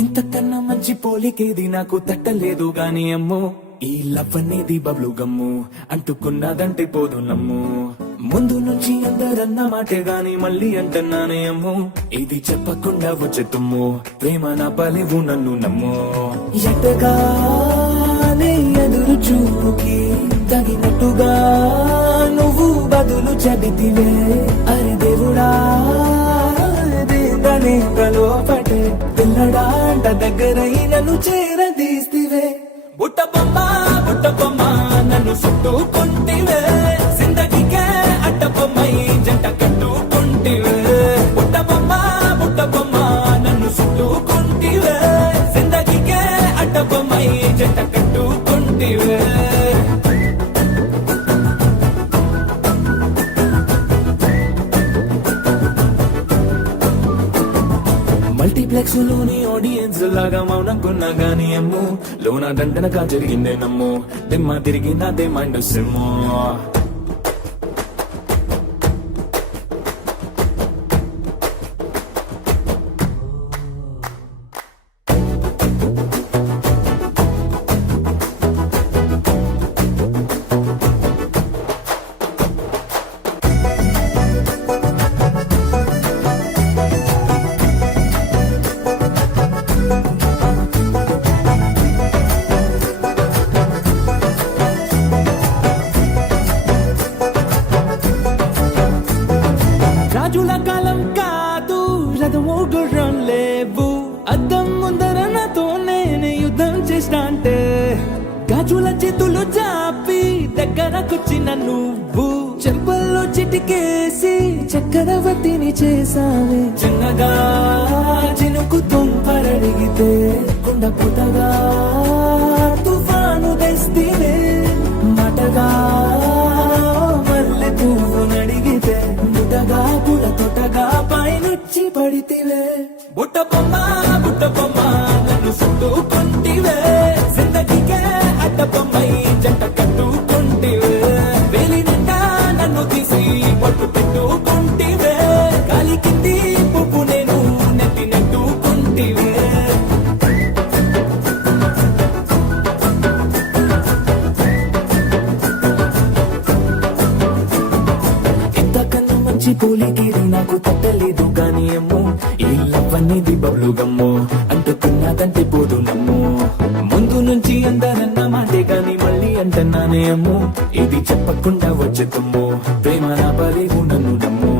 ఇంతకన్నా మంచి పోలికేది నాకు తట్టలేదు గాని అమ్మో ఈ లవ్ అనేది బబ్లు గమ్ము అంటుకున్నదంటే పోదు నమ్ము ముందు నుంచి అందరన్న మాటే గాని మళ్ళీ అంటున్నానే అమ్ము ఇది చెప్పకుండా వచ్చే తుమ్ము ప్రేమ నా పలివు నన్ను నమ్ము ఎటగానే ఎదురు చూపుకి తగినట్టుగా నువ్వు బదులు చెబితివే అరే దేవుడా లోపటే పిల్లడాంట దగ్గరై నన్ను చేరదీస్తివే బుట్ట బొమ్మ నన్ను చుట్టుకుంటివే జిందగీకే అట్ట బొమ్మై జంట కట్టుకుంటివే బుట్ట బొమ్మ నన్ను చుట్టుకుంటివే జిందగీకే అట్ట బొమ్మై జంట కట్టుకుంటివే మల్టీప్లెక్స్ లోని ఆడియన్స్ లాగా మౌనంకున్నా గానీ అమ్ము లోన దండనగా జరిగిందే నమ్ము దిమ్మ తిరిగి నాదే మైండ్ సిమ్ము రాజుల కాలం కాదు రథము గుర్రం లేవు అద్దం ముందర నాతో నేను యుద్ధం చేస్తా అంటే గాజుల చేతులు చాపి దగ్గరకొచ్చిన నువ్వు చెంపల్లో చిటికేసి చక్రవర్తిని చేసావే చిన్నగా చినుకు తుంపరడిగితే కుండ పుటగా తుఫాను తెస్తివే మాటగా మల్లె పువ్వు నడిగితే ముటగా పుల తొటగా పైనుచ్చి పడితివే బుట్ట బొమ్మ నన్ను చుట్టుకుంటివే జిందగీకే అడ్డ బొమ్మై జంట కట్టుకుంటివే వేలి నిండా నన్ను తీసి పట్టు పెట్టుకుంటివే గాలి కింది పువ్వు నేను నెత్తి నెట్టుకుంటివే మంచి పోలికేది నాకు తట్టలేదు గాని అమ్మో ఈ లవ్ అనేది బబ్లు గమ్ము అంటుకున్నదంటే పోదు నమ్ము ముందు నుంచి అందరన్న మాటే గాని మళ్ళీ అంటున్నానే అమ్ము ఇది చెప్పకుండా వచ్చే తుమ్ము ప్రేమ నా పలివు నన్ను నమ్ము